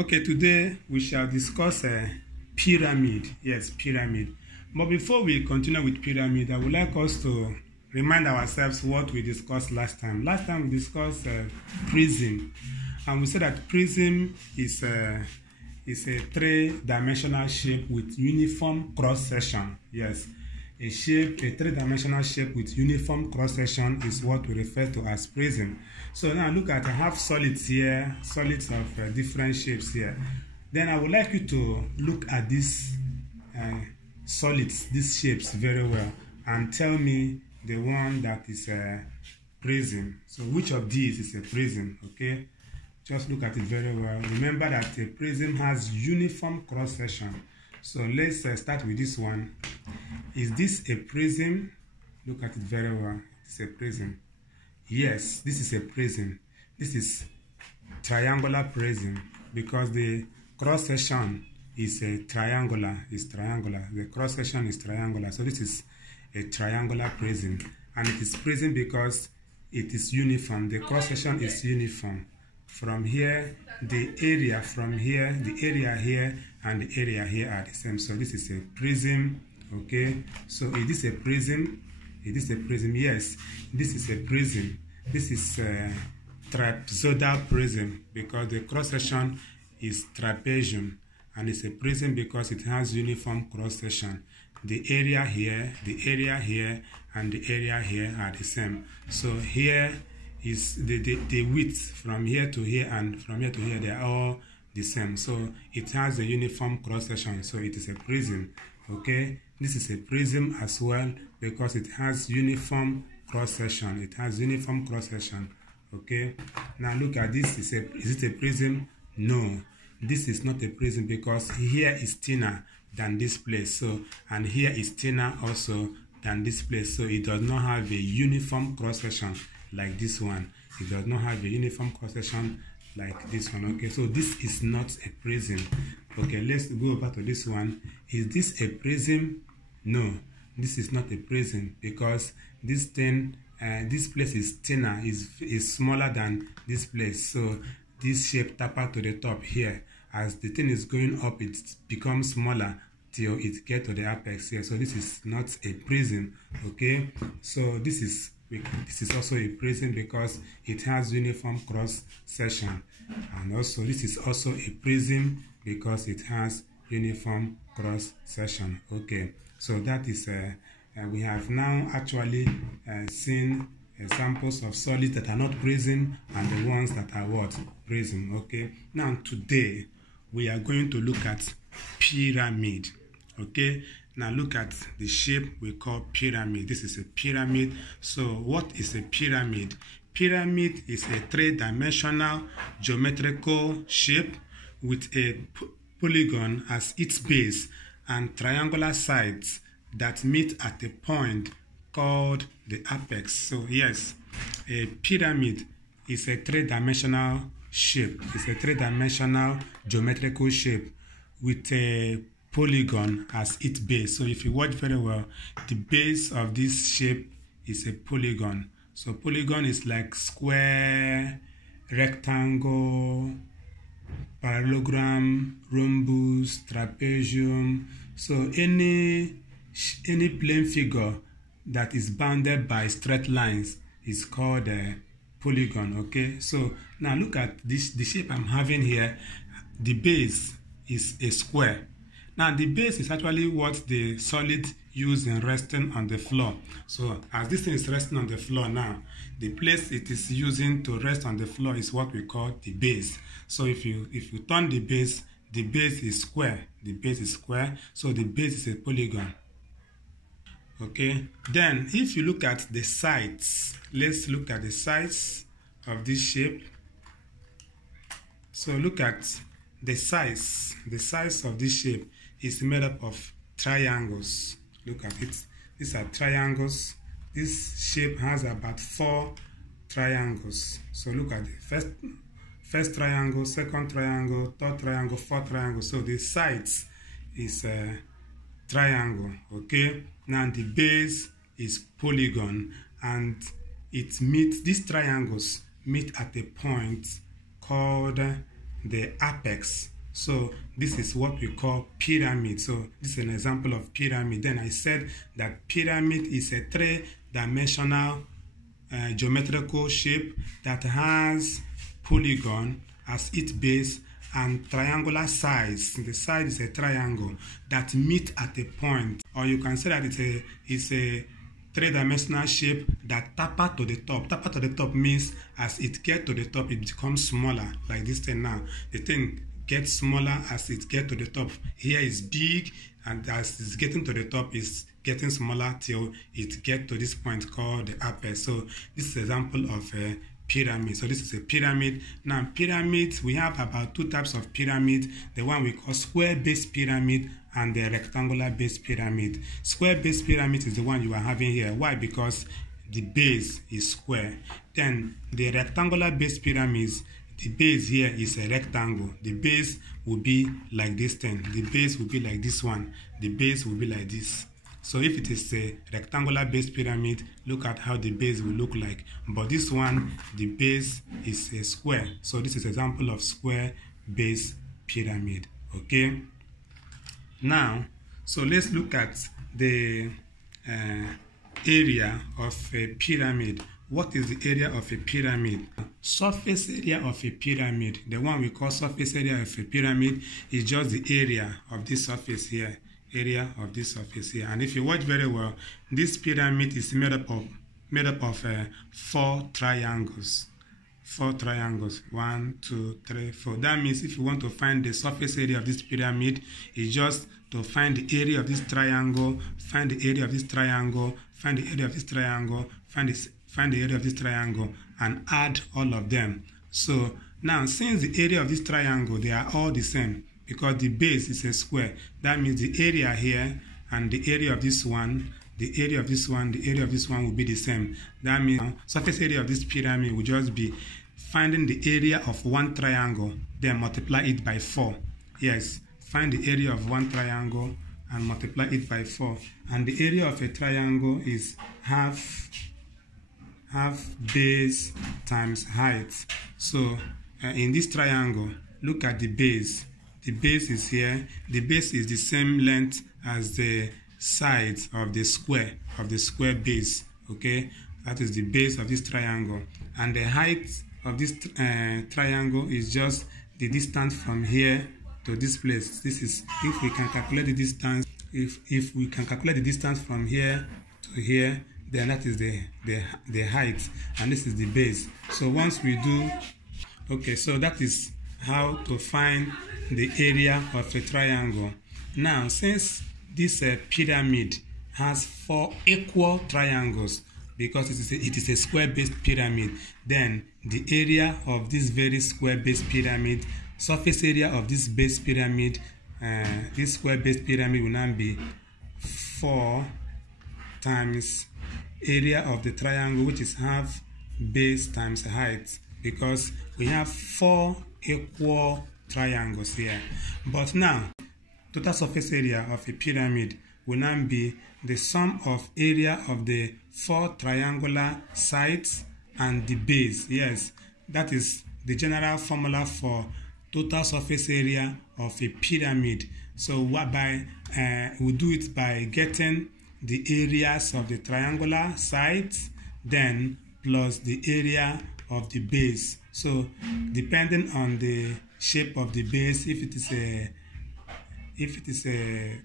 Okay, today we shall discuss a pyramid. Yes, pyramid. But before we continue with pyramid, I would like us to remind ourselves what we discussed last time. Last time we discussed prism, and we said that prism is a three-dimensional shape with uniform cross-section. Yes, a three-dimensional shape with uniform cross-section is what we refer to as prism. So now look at, I have solids here, solids of different shapes here. Then I would like you to look at these solids, these shapes very well, and tell me the one that is a prism. So which of these is a prism? Okay, just look at it very well. Remember that a prism has uniform cross-section. So let's start with this one. Is this a prism? Look at it very well. It's a prism. Yes, this is a prism. This is triangular prism because the cross-section is a triangular. It's triangular. The cross-section is triangular. So this is a triangular prism, and it is prism because it is uniform. The cross-section is uniform. From here, the area from here, the area here, and the area here are the same. So this is a prism. Okay, so is this a prism? Is this a prism? Yes, this is a prism. This is a trapezoidal prism because the cross-section is trapezium, and it's a prism because it has uniform cross-section. The area here, the area here, and the area here are the same. So here is the width from here to here and from here to here, they are all the same. So it has a uniform cross-section, so it is a prism. Okay, this is a prism as well because it has uniform cross-section. It has uniform cross-section. Okay, now look at this. Is it a prism? No, this is not a prism because here is thinner than this place. So, and here is thinner also than this place. So it does not have a uniform cross-section like this one. It does not have a uniform cross-section like this one. Okay, so this is not a prism. Okay, let's go back to this one. Is this a prism? No, this is not a prism because this thing, this place is thinner, is smaller than this place. So this shape taper to the top here. As the thing is going up, it becomes smaller till it gets to the apex here. So this is not a prism. Okay, so this is also a prism because it has uniform cross section, and also this is also a prism because it has uniform cross section. Okay, so that is we have now actually seen examples of solids that are not prism and the ones that are what? Prism. Okay, now today we are going to look at pyramid. Okay, now look at the shape we call pyramid. This is a pyramid. So what is a pyramid? Pyramid is a three-dimensional geometrical shape with a polygon as its base and triangular sides that meet at a point called the apex. So yes, a pyramid is a three-dimensional shape. It's a three-dimensional geometrical shape with a polygon as its base. So if you watch very well, the base of this shape is a polygon. So polygon is like square, rectangle, parallelogram, rhombus, trapezium. So any plane figure that is bounded by straight lines is called a polygon. Okay, so now look at this, the shape I'm having here. The base is a square. Now the base is actually what the solid use in resting on the floor. So as this thing is resting on the floor now, the place it is using to rest on the floor is what we call the base. So if you turn the base is square. The base is square, so the base is a polygon. Okay, then if you look at the sides, let's look at the sides of this shape. So look at the size of this shape is made up of triangles. Look at it. These are triangles. This shape has about 4 triangles. So look at the first triangle, second triangle, third triangle, fourth triangle. So the sides is a triangle. Okay, now the base is polygon, and it meets, these triangles meet at a point called the apex. So this is what we call pyramid. So this is an example of pyramid. Then I said that pyramid is a three-dimensional geometrical shape that has polygon as its base and triangular sides. The side is a triangle that meet at a point, or you can say that it's a three-dimensional shape that taper to the top. Taper to the top means as it gets to the top, it becomes smaller, like this thing now. The thing gets smaller as it gets to the top. Here is big, and as it's getting to the top, it's getting smaller till it gets to this point called the apex. So this is an example of a pyramid. So this is a pyramid. Now pyramids, we have about two types of pyramid. The one we call square-based pyramid and the rectangular-based pyramid. Square-based pyramid is the one you are having here. Why? Because the base is square. Then the rectangular-based pyramids, the base here is a rectangle. The base will be like this thing. The base will be like this one. The base will be like this. So if it is a rectangular base pyramid, look at how the base will look like. But this one, the base is a square. So this is an example of square base pyramid. Okay. Now, so let's look at the area of a pyramid. What is the area of a pyramid? Surface area of a pyramid, the one we call surface area of a pyramid, is just the area of this surface here. Area of this surface here. And if you watch very well, this pyramid is made up of 4 triangles. 4 triangles. 1, 2, 3, 4. That means if you want to find the surface area of this pyramid, it's just to find the area of this triangle, find the area of this triangle, find the area of this triangle, find the area of this triangle, and add all of them. So now, since the area of this triangle, they are all the same, because the base is a square. That means the area here and the area of this one, the area of this one, the area of this one will be the same. That means surface area of this pyramid will just be finding the area of one triangle, then multiply it by 4. Yes, find the area of one triangle and multiply it by 4. And the area of a triangle is half base times height. So in this triangle, look at the base. The base is here. The base is the same length as the sides of the square base. Okay, that is the base of this triangle. And the height of this triangle is just the distance from here to this place. This is, if we can calculate the distance, if we can calculate the distance from here to here, then that is the height, and this is the base. So once we do, okay, so that is how to find the area of a triangle. Now, since this pyramid has 4 equal triangles, because it is a square-based pyramid, then the area of this very square-based pyramid, surface area of this base pyramid, this square-based pyramid will now be 4 times area of the triangle, which is half base times height, because we have 4 equal triangles here. But now, total surface area of a pyramid will now be the sum of area of the 4 triangular sides and the base. Yes, that is the general formula for total surface area of a pyramid. So we do it by getting the areas of the triangular sides, then plus the area of the base. So depending on the shape of the base, if it is a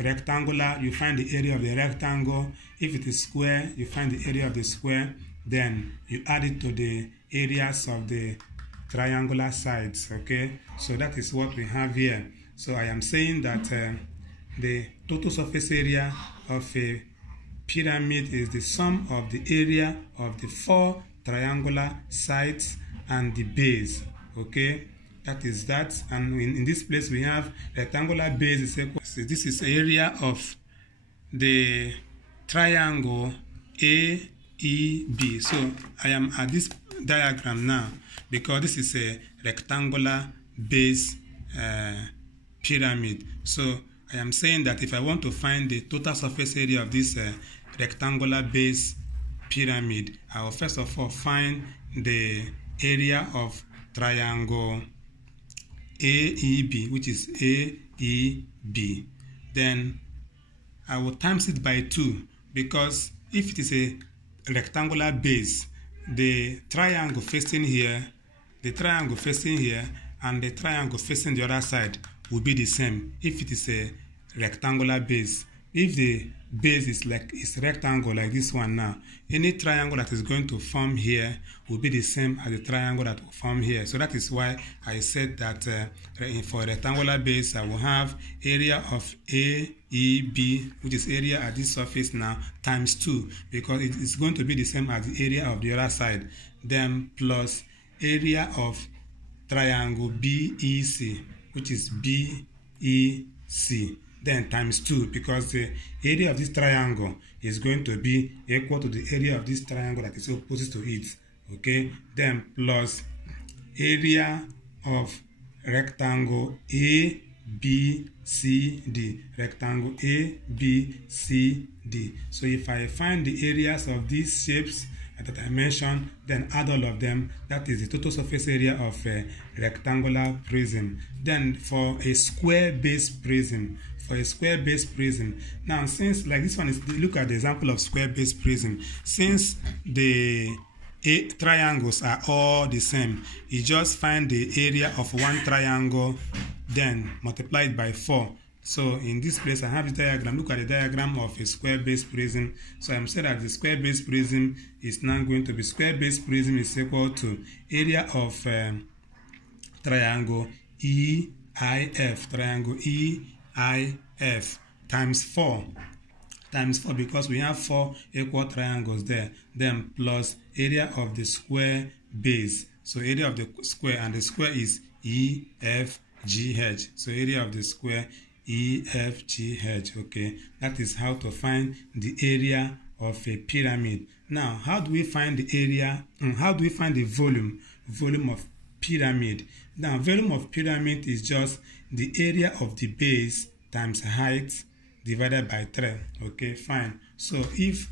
rectangular, you find the area of the rectangle. If it is square, you find the area of the square. Then you add it to the areas of the triangular sides. Okay, so that is what we have here. So I am saying that the total surface area of a pyramid is the sum of the area of the 4 triangular sides and the base. Okay, that is that. And in this place we have rectangular base is equal. So this is area of the triangle AEB. So I am at this diagram now because this is a rectangular base pyramid. So I am saying that if I want to find the total surface area of this rectangular base pyramid, I will first of all find the area of triangle AEB, which is AEB. Then I will times it by 2, because if it is a rectangular base, the triangle facing here, and the triangle facing the other side will be the same if it is a rectangular base. If the base is rectangle like this one now, any triangle that is going to form here will be the same as the triangle that will form here. So that is why I said that for a rectangular base, I will have area of AEB, which is area at this surface now, times 2, because it is going to be the same as the area of the other side, then plus area of triangle BEC, which is BEC, then times 2, because the area of this triangle is going to be equal to the area of this triangle that is opposite to it. Okay, then plus area of rectangle ABCD, rectangle ABCD. So if I find the areas of these shapes that I mentioned, then add all of them. That is the total surface area of a rectangular prism. Then for a square base prism, now since like this one is, look at the example of square base prism. Since the triangles are all the same, you just find the area of one triangle, then multiply it by 4. So in this place I have the diagram. Look at the diagram of a square base prism. So I'm saying that the square base prism is now going to be, square base prism is equal to area of triangle EIF, times 4, because we have 4 equal triangles there, then plus area of the square base. So area of the square, and the square is EFGH. So area of the square EFGH. Okay, that is how to find the area of a pyramid. Now, how do we find the area? How do we find the volume of pyramid? Now, volume of pyramid is just the area of the base times height divided by 3. Okay, fine. So if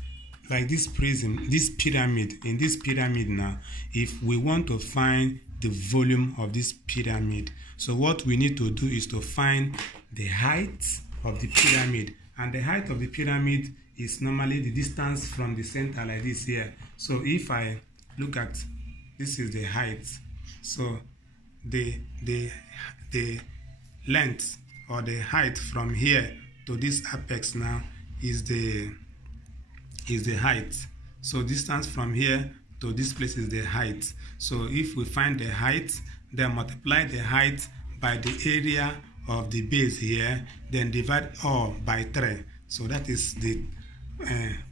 like this prism, this pyramid, in this pyramid now, if we want to find the volume of this pyramid, so what we need to do is to find the height of the pyramid, and the height of the pyramid is normally the distance from the center like this here. So if I look at, this is the height, so the length or the height from here to this apex now is the height. So distance from here to this place is the height. So if we find the height, then multiply the height by the area of the base here, then divide all by 3. So that is the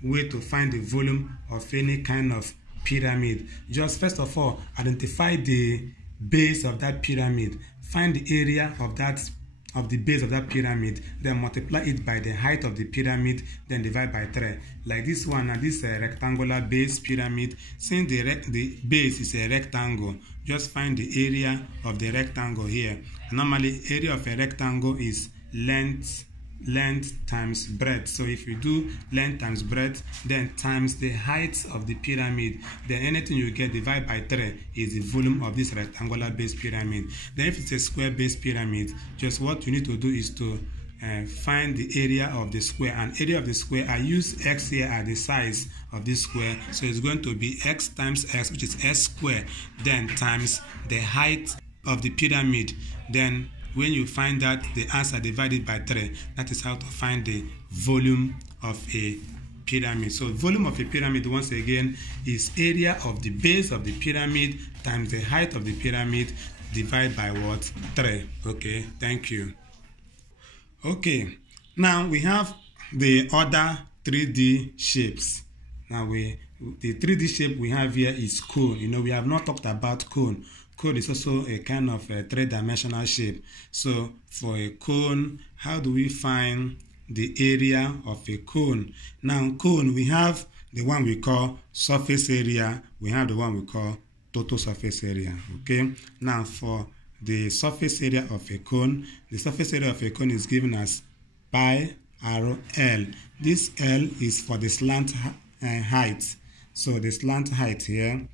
way to find the volume of any kind of pyramid. Just first of all, identify the base of that pyramid, find the area of the base of that pyramid, then multiply it by the height of the pyramid, then divide by 3. Like this one, and this rectangular base pyramid, since the base is a rectangle, just find the area of the rectangle here. Normally, area of a rectangle is length times breadth. So if you do length times breadth, then times the height of the pyramid, then anything you get divide by 3 is the volume of this rectangular base pyramid. Then if it's a square base pyramid, just what you need to do is to find the area of the square, and area of the square, I use x here as the size of this square, so it's going to be x times x, which is s square, then times the height of the pyramid. Then when you find that, the answer divided by 3, that is how to find the volume of a pyramid. So volume of a pyramid, once again, is area of the base of the pyramid times the height of the pyramid divided by what? 3. Okay, thank you. Okay, now we have the other 3D shapes. Now the 3D shape we have here is cone. You know, we have not talked about cone. Cone is also a kind of a 3-dimensional shape. So for a cone, how do we find the area of a cone? Now cone, we have the one we call surface area, we have the one we call total surface area. Okay, now for the surface area of a cone, the surface area of a cone is given as pi arrow L. This L is for the slant height. So the slant height here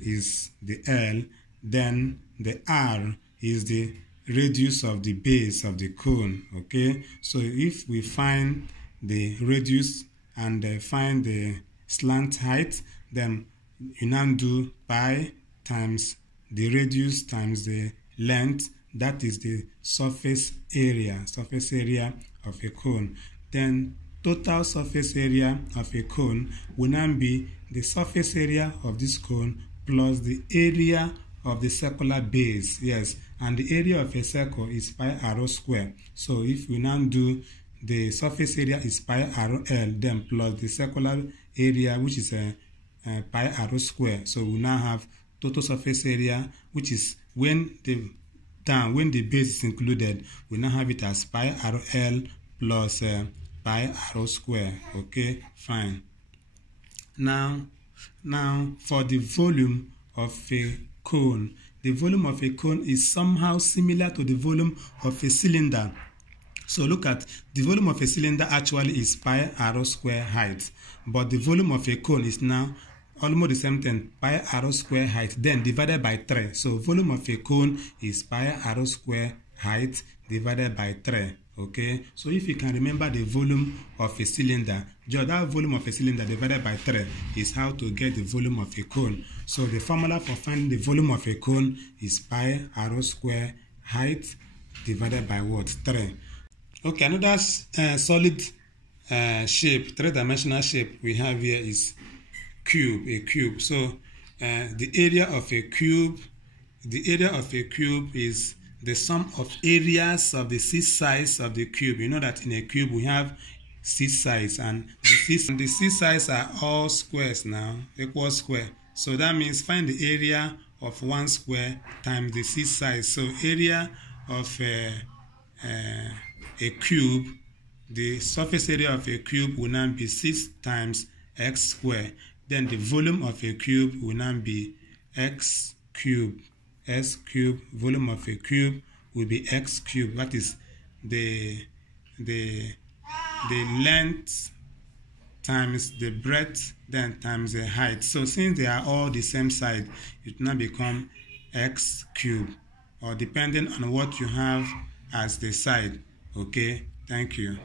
is the L. Then the R is the radius of the base of the cone. Okay, so if we find the radius and find the slant height, then you now do pi times the radius times the length, that is the surface area of a cone. Then total surface area of a cone will now be the surface area of this cone plus the area of the circular base. Yes, and the area of a circle is pi r square. So if we now do the surface area is pi r l, then plus the circular area, which is pi r square. So we now have total surface area, which is when the base is included, we now have it as pi r l plus pi r square. Okay, fine. Now for the volume of a cone, the volume of a cone is somehow similar to the volume of a cylinder. So look at the volume of a cylinder actually is pi r square height, but the volume of a cone is now almost the same thing, pi r square height, then divided by 3. So volume of a cone is pi r square height divided by 3. Okay, so if you can remember the volume of a cylinder, just that volume of a cylinder divided by 3 is how to get the volume of a cone. So the formula for finding the volume of a cone is pi r square height divided by what? 3. Okay, another solid shape, three-dimensional shape we have here is a cube. So the area of a cube is the sum of areas of the 6 sides of the cube. You know that in a cube we have 6 sides, and the 6 sides are all squares now, equal square. So that means find the area of 1 square times the 6 sides. So area of a cube, the surface area of a cube will now be 6 times x squared. Then the volume of a cube will now be x cubed. S cube, volume of a cube will be x cube. That is the length times the breadth, then times the height. So since they are all the same side, it now become x cube, or depending on what you have as the side. Okay, thank you.